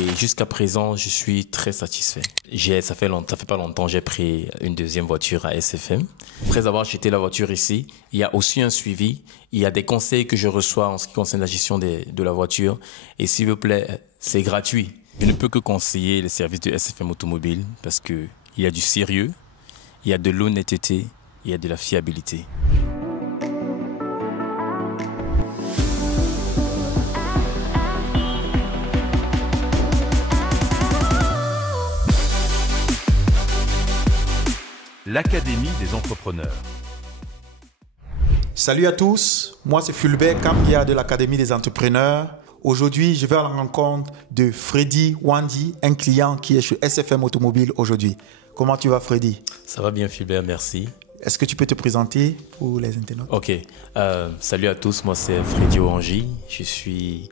Et jusqu'à présent, je suis très satisfait. Ça fait pas longtemps, j'ai pris une deuxième voiture à SFM. Après avoir acheté la voiture ici, il y a aussi un suivi. Il y a des conseils que je reçois en ce qui concerne la gestion de la voiture. Et s'il vous plaît, c'est gratuit. Je ne peux que conseiller les services de SFM Automobile parce qu'il y a du sérieux, il y a de l'honnêteté, il y a de la fiabilité. L'Académie des entrepreneurs. Salut à tous, moi c'est Fulbert Kambia de l'Académie des entrepreneurs. Aujourd'hui, je vais à la rencontre de Freddy Wandi, un client qui est chez SFM Automobile aujourd'hui. Comment tu vas, Freddy? Ça va bien, Fulbert, merci. Est-ce que tu peux te présenter pour les internautes? Ok, salut à tous, moi c'est Freddy Wandi. Je suis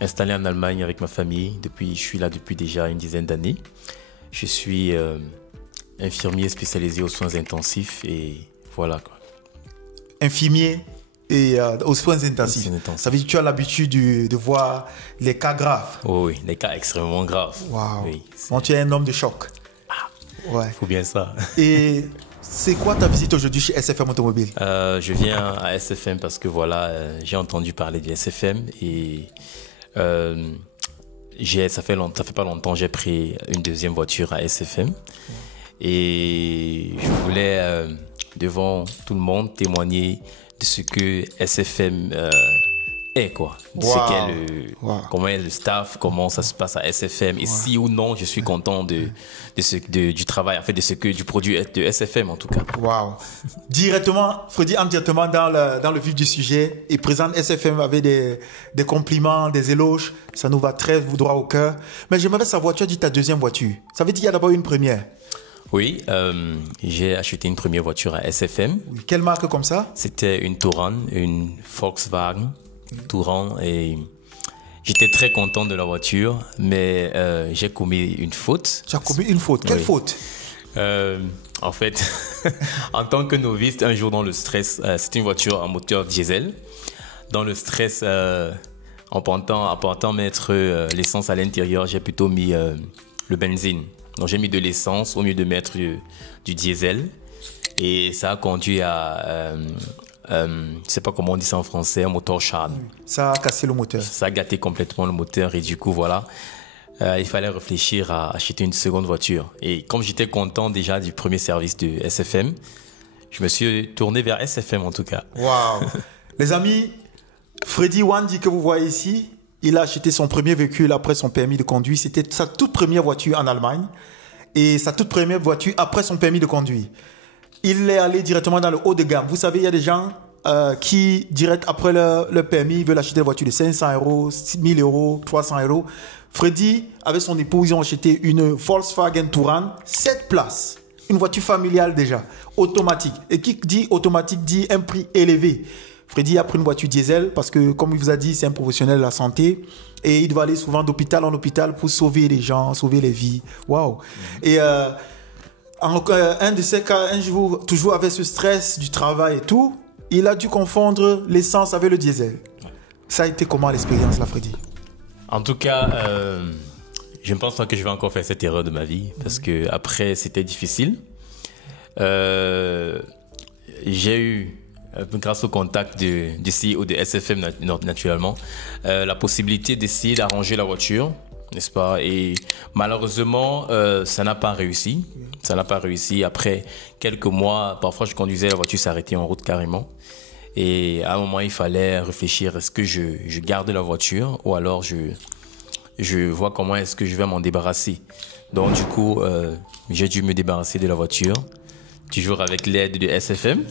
installé en Allemagne avec ma famille. Je suis là depuis déjà une dizaine d'années. Je suis infirmier spécialisé aux soins intensifs et voilà quoi. Infirmier et aux soins intensifs. Ça veut dire que tu as l'habitude de voir les cas graves. Oh oui, les cas extrêmement graves. Waouh. Oui, bon, tu es un homme de choc. Ah, ouais. Faut bien ça. Et c'est quoi ta visite aujourd'hui chez SFM Automobile? Je viens à SFM parce que voilà, j'ai entendu parler du SFM et ça fait pas longtemps j'ai pris une deuxième voiture à SFM. Et je voulais, devant tout le monde, témoigner de ce que SFM est, quoi. De ce qu'est comment est le staff, comment ça se passe à SFM. Et si ou non, je suis content du travail, en fait, du produit de SFM, en tout cas. Waouh. Directement, Freddy entre directement dans le vif du sujet. Il présente SFM avec des compliments, des éloges. Ça nous va très droit au cœur. Mais j'aimerais savoir, tu as dit ta deuxième voiture. Ça veut dire qu'il y a d'abord une première. Oui, j'ai acheté une première voiture à SFM. Oui. Quelle marque comme ça? C'était une Touran, une Volkswagen Touran. Et j'étais très content de la voiture, mais j'ai commis une faute. Tu as commis une faute? Quelle faute? En fait, en tant que novice, un jour dans le stress, c'était une voiture à moteur diesel. Dans le stress, en pensant mettre l'essence à l'intérieur, j'ai plutôt mis le benzine. Donc j'ai mis de l'essence au lieu de mettre du diesel et ça a conduit à, je ne sais pas comment on dit ça en français, un moteur charne. Ça a cassé le moteur. Ça a gâté complètement le moteur et du coup voilà, il fallait réfléchir à acheter une seconde voiture. Et comme j'étais content déjà du premier service de SFM, je me suis tourné vers SFM en tout cas. Waouh. Les amis, Freddy Wandi que vous voyez ici, il a acheté son premier véhicule après son permis de conduire. C'était sa toute première voiture en Allemagne et sa toute première voiture après son permis de conduire. Il est allé directement dans le haut de gamme. Vous savez, il y a des gens qui, direct après le permis, veulent acheter des voitures de 500 euros, 1000 euros, 300 euros. Freddy, avec son épouse, ils ont acheté une Volkswagen Touran, 7 places. Une voiture familiale déjà, automatique. Et qui dit automatique dit un prix élevé. Freddy a pris une voiture diesel parce que, comme il vous a dit, c'est un professionnel de la santé et il doit aller souvent d'hôpital en hôpital pour sauver les gens, sauver les vies. Waouh! Et un de ces cas, un jour, toujours avec ce stress du travail et tout, il a dû confondre l'essence avec le diesel. Ça a été comment l'expérience là, Freddy? En tout cas, je ne pense pas que je vais encore faire cette erreur de ma vie parce que après c'était difficile. J'ai eu grâce au contact du CEO de SFM naturellement, la possibilité d'essayer d'arranger la voiture, n'est-ce pas? Et malheureusement, ça n'a pas réussi. Ça n'a pas réussi. Après quelques mois, parfois je conduisais, la voiture s'arrêtait en route carrément. Et à un moment, il fallait réfléchir, est-ce que je garde la voiture ou alors je vois comment est-ce que je vais m'en débarrasser. Donc du coup, j'ai dû me débarrasser de la voiture, toujours avec l'aide de SFM.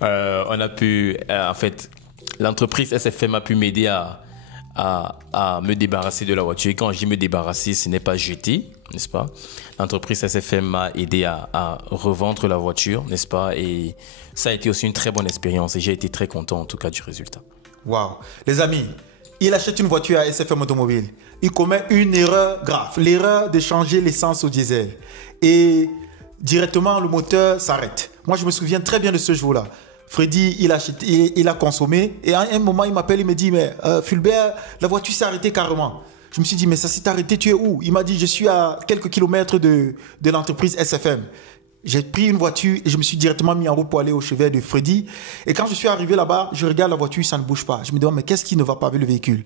On a pu, en fait, l'entreprise SFM a pu m'aider à me débarrasser de la voiture. Et quand je dis me débarrasser, ce n'est pas jeter, n'est-ce pas? L'entreprise SFM m'a aidé à revendre la voiture, n'est-ce pas? Et ça a été aussi une très bonne expérience et j'ai été très content en tout cas du résultat. Waouh. Les amis, il achète une voiture à SFM Automobile. Il commet une erreur grave, l'erreur de changer l'essence au diesel. Et directement, le moteur s'arrête. Moi, je me souviens très bien de ce jour-là. Freddy, il a consommé et à un moment, il m'appelle, il me dit, mais Fulbert, la voiture s'est arrêtée carrément. Je me suis dit, mais ça s'est arrêté, tu es où? Il m'a dit, je suis à quelques kilomètres de l'entreprise SFM. J'ai pris une voiture et je me suis directement mis en route pour aller au chevet de Freddy. Et quand je suis arrivé là-bas, je regarde la voiture, ça ne bouge pas. Je me demande, mais qu'est-ce qui ne va pas avec le véhicule?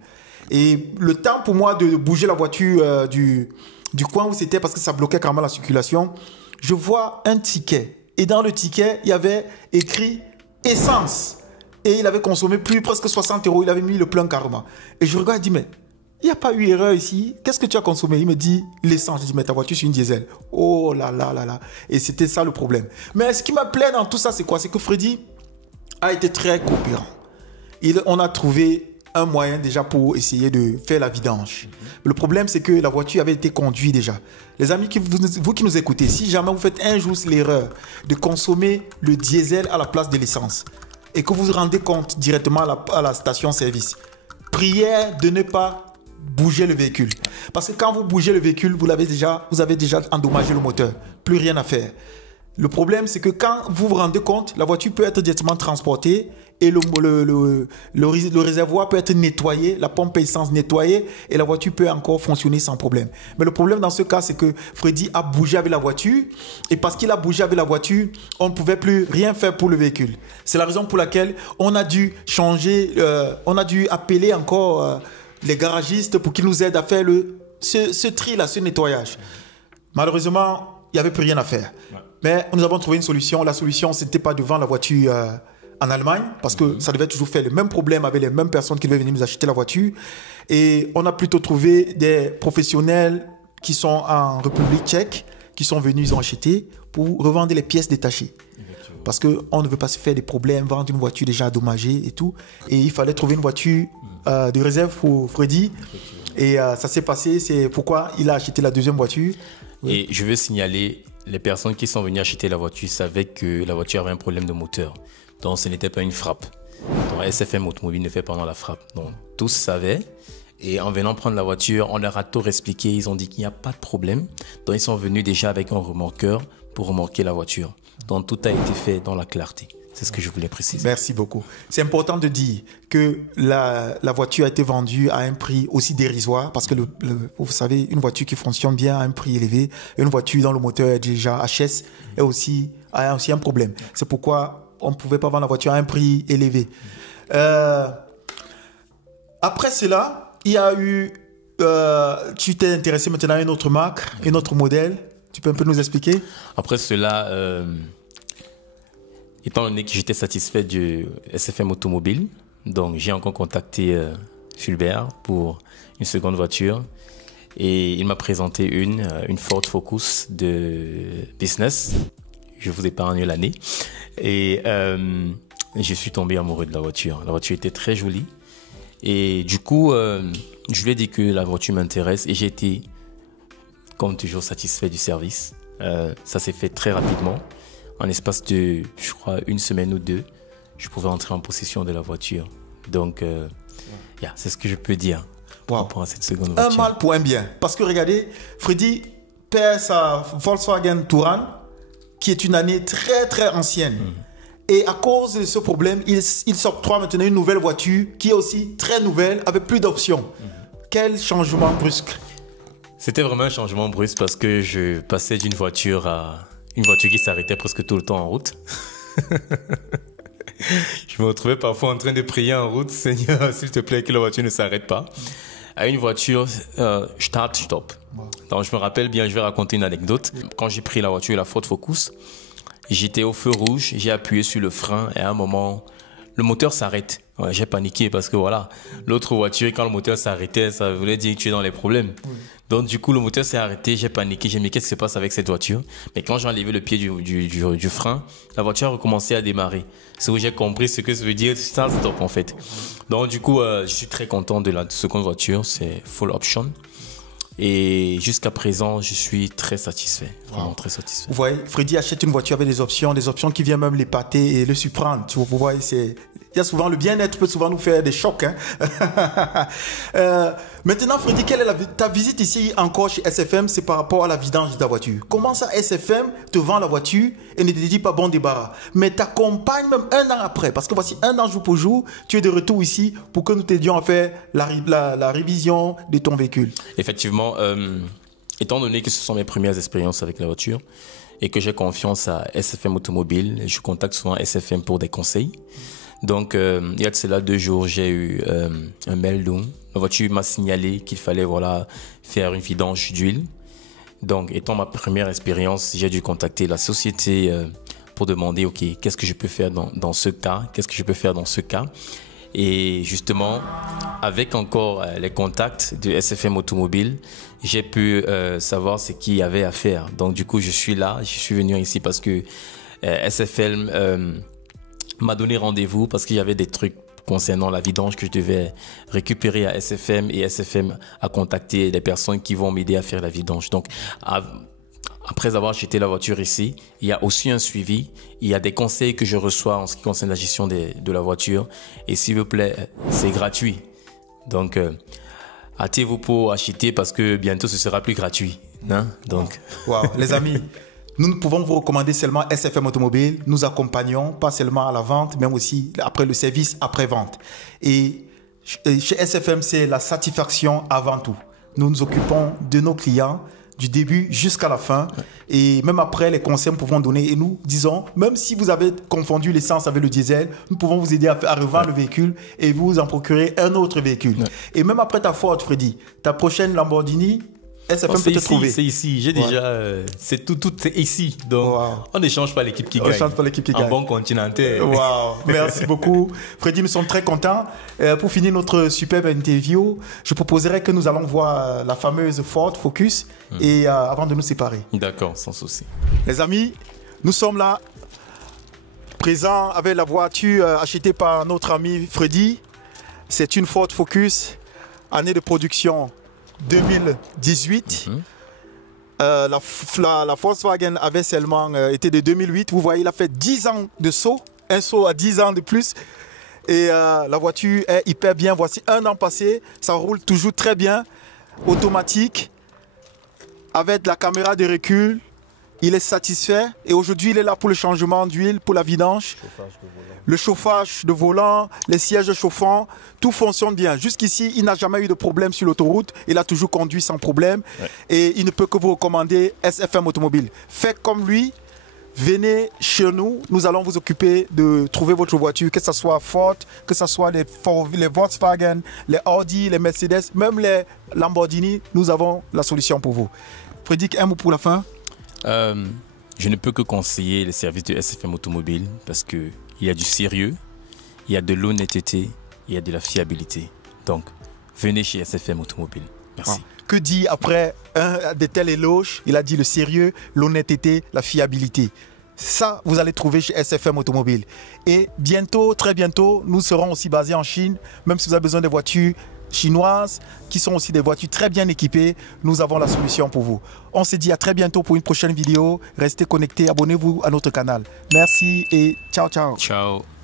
Et le temps pour moi de bouger la voiture du coin où c'était, parce que ça bloquait carrément la circulation, je vois un ticket. Et dans le ticket, il y avait écrit essence. Et il avait consommé presque 60 €. Il avait mis le plein carrément. Et je regarde et dis, mais il n'y a pas eu erreur ici. Qu'est-ce que tu as consommé? Il me dit l'essence. Je dis, mais ta voiture, c'est une diesel. Oh là là là là. Et c'était ça le problème. Mais ce qui m'a plu dans tout ça, c'est quoi? C'est que Freddy a été très coopérant. On a trouvé un moyen déjà pour essayer de faire la vidange. Le problème, c'est que la voiture avait été conduite déjà. Les amis, vous qui nous écoutez, si jamais vous faites un jour l'erreur de consommer le diesel à la place de l'essence et que vous vous rendez compte directement à la station-service, prière de ne pas bouger le véhicule. Parce que quand vous bougez le véhicule, vous avez déjà endommagé le moteur. Plus rien à faire. Le problème, c'est que quand vous vous rendez compte, la voiture peut être directement transportée et le réservoir peut être nettoyé, la pompe à essence nettoyée et la voiture peut encore fonctionner sans problème. Mais le problème dans ce cas, c'est que Freddy a bougé avec la voiture et parce qu'il a bougé avec la voiture, on ne pouvait plus rien faire pour le véhicule. C'est la raison pour laquelle on a dû appeler encore les garagistes pour qu'ils nous aident à faire ce tri-là, ce nettoyage. Malheureusement, il n'y avait plus rien à faire. Ouais. Mais nous avons trouvé une solution. La solution, ce n'était pas de vendre la voiture en Allemagne, parce que ça devait toujours faire le même problème avec les mêmes personnes qui devaient venir nous acheter la voiture. Et on a plutôt trouvé des professionnels qui sont en République tchèque, qui sont venus, ils ont acheté pour revendre les pièces détachées. Parce qu'on ne veut pas se faire des problèmes, vendre une voiture déjà endommagée et tout. Et il fallait trouver une voiture de réserve pour Freddy. Et ça s'est passé, c'est pourquoi il a acheté la deuxième voiture. Et je veux signaler, les personnes qui sont venues acheter la voiture savaient que la voiture avait un problème de moteur. Donc ce n'était pas une frappe. Donc SFM Automobile ne fait pas la frappe. Donc tous savaient. Et en venant prendre la voiture, on leur a tout expliqué. Ils ont dit qu'il n'y a pas de problème. Donc ils sont venus déjà avec un remorqueur pour remorquer la voiture. Donc tout a été fait dans la clarté. C'est ce que je voulais préciser. Merci beaucoup. C'est important de dire que la voiture a été vendue à un prix aussi dérisoire parce que, vous savez, une voiture qui fonctionne bien à un prix élevé, une voiture dont le moteur est déjà HS a aussi un problème. C'est pourquoi on ne pouvait pas vendre la voiture à un prix élevé. Après cela, il y a eu... tu t'es intéressé maintenant à une autre marque, un autre modèle. Tu peux un peu nous expliquer? Après cela... Étant donné que j'étais satisfait du SFM Automobile, donc j'ai encore contacté Fulbert pour une seconde voiture et il m'a présenté une Ford Focus de business. Je vous épargne l'année et je suis tombé amoureux de la voiture. La voiture était très jolie et du coup, je lui ai dit que la voiture m'intéresse et j'ai été, comme toujours, satisfait du service. Ça s'est fait très rapidement. En espace de, je crois, une semaine ou deux, je pouvais entrer en possession de la voiture. Donc, c'est ce que je peux dire par rapport à cette seconde voiture. Un mal pour un bien. Parce que regardez, Freddy perd sa Volkswagen Touran, qui est une année très très ancienne. Et à cause de ce problème, il s'octroie maintenant une nouvelle voiture qui est aussi très nouvelle, avec plus d'options. Quel changement brusque! C'était vraiment un changement brusque parce que je passais d'une voiture à... une voiture qui s'arrêtait presque tout le temps en route. Je me retrouvais parfois en train de prier en route, Seigneur, s'il te plaît, que la voiture ne s'arrête pas. À une voiture start-stop. Donc je me rappelle bien, je vais raconter une anecdote. Quand j'ai pris la voiture, la Ford Focus, j'étais au feu rouge, j'ai appuyé sur le frein et à un moment, le moteur s'arrête. Ouais, j'ai paniqué parce que voilà, l'autre voiture, quand le moteur s'arrêtait, ça voulait dire que tu es dans les problèmes. Donc du coup, le moteur s'est arrêté, j'ai paniqué, j'ai dit mais qu'est-ce qui se passe avec cette voiture? Mais quand j'ai enlevé le pied du frein, la voiture a recommencé à démarrer. C'est où j'ai compris ce que ça veut dire start-stop en fait. Donc du coup, je suis très content de la seconde voiture, c'est full option. Et jusqu'à présent, je suis très satisfait, vraiment très satisfait. Vous voyez, Freddy achète une voiture avec des options qui viennent même l'épater et le surprendre. Vous voyez, il y a souvent le bien-être peut souvent nous faire des chocs. Hein. Maintenant, Freddy, quelle est ta visite ici encore chez SFM? C'est par rapport à la vidange de ta voiture. Comment ça, SFM te vend la voiture et ne te dit pas bon débarras, mais t'accompagne même un an après, parce que voici un an jour pour jour, tu es de retour ici pour que nous t'aidions à faire la révision de ton véhicule. Effectivement, étant donné que ce sont mes premières expériences avec la voiture et que j'ai confiance à SFM Automobile, je contacte souvent SFM pour des conseils. Donc, il y a de cela 2 jours, j'ai eu un mail d'où la voiture m'a signalé qu'il fallait faire une vidange d'huile. Donc, étant ma première expérience, j'ai dû contacter la société pour demander, OK, qu'est-ce que je peux faire dans ce cas? Qu'est-ce que je peux faire dans ce cas? Et justement, avec encore les contacts de SFM Automobile, j'ai pu savoir ce qu'il y avait à faire. Donc, du coup, je suis venu ici parce que SFM m'a donné rendez-vous parce qu'il y avait des trucs concernant la vidange que je devais récupérer à SFM et SFM a contacté les personnes qui vont m'aider à faire la vidange. Donc, après avoir acheté la voiture ici, il y a aussi un suivi. Il y a des conseils que je reçois en ce qui concerne la gestion de la voiture. Et s'il vous plaît, c'est gratuit. Donc, hâtez-vous pour acheter parce que bientôt, ce sera plus gratuit. Hein? Donc... Wow. Les amis, nous ne pouvons vous recommander seulement SFM Automobile. Nous accompagnons pas seulement à la vente, mais aussi après le service après-vente. Et chez SFM, c'est la satisfaction avant tout. Nous nous occupons de nos clients du début jusqu'à la fin. Et même après, les conseils, nous pouvons donner. Et nous disons, même si vous avez confondu l'essence avec le diesel, nous pouvons vous aider à revendre le véhicule et vous en procurer un autre véhicule. Et même après ta Ford, Freddy, ta prochaine Lamborghini, SFM peut te trouver. C'est ici, j'ai déjà... c'est tout c'est ici. Donc, on n'échange pas l'équipe qui gagne. On n'échange pas l'équipe qui gagne. Un bon continental. Wow. Merci beaucoup. Freddy, nous sommes très contents. Pour finir notre superbe interview, je proposerais que nous allons voir la fameuse Ford Focus et avant de nous séparer. D'accord, sans souci. Les amis, nous sommes là, présents avec la voiture achetée par notre ami Freddy. C'est une Ford Focus, année de production 2018. La Volkswagen avait seulement été de 2008. Vous voyez, il a fait 10 ans de saut, un saut à 10 ans de plus. Et la voiture est hyper bien. Voici un an passé, ça roule toujours très bien, automatique, avec la caméra de recul. Il est satisfait et aujourd'hui il est là pour le changement d'huile, pour la vidange. Le chauffage de volant, les sièges chauffants, tout fonctionne bien. Jusqu'ici, il n'a jamais eu de problème sur l'autoroute. Il a toujours conduit sans problème. Ouais. Et il ne peut que vous recommander SFM Automobile. Faites comme lui, venez chez nous. Nous allons vous occuper de trouver votre voiture, que ce soit Ford, que ce soit les Volkswagen, les Audi, les Mercedes, même les Lamborghini. Nous avons la solution pour vous. Freddy, un mot pour la fin? Je ne peux que conseiller les services de SFM Automobile parce qu'il y a du sérieux, il y a de l'honnêteté, il y a de la fiabilité. Donc, venez chez SFM Automobile. Merci. Que dit après un de tels éloges? Il a dit le sérieux, l'honnêteté, la fiabilité. Ça, vous allez trouver chez SFM Automobile. Et bientôt, très bientôt, nous serons aussi basés en Chine. Même si vous avez besoin de voitures chinoises, qui sont aussi des voitures très bien équipées, nous avons la solution pour vous. On se dit à très bientôt pour une prochaine vidéo. Restez connectés, abonnez-vous à notre canal. Merci et ciao, ciao. Ciao.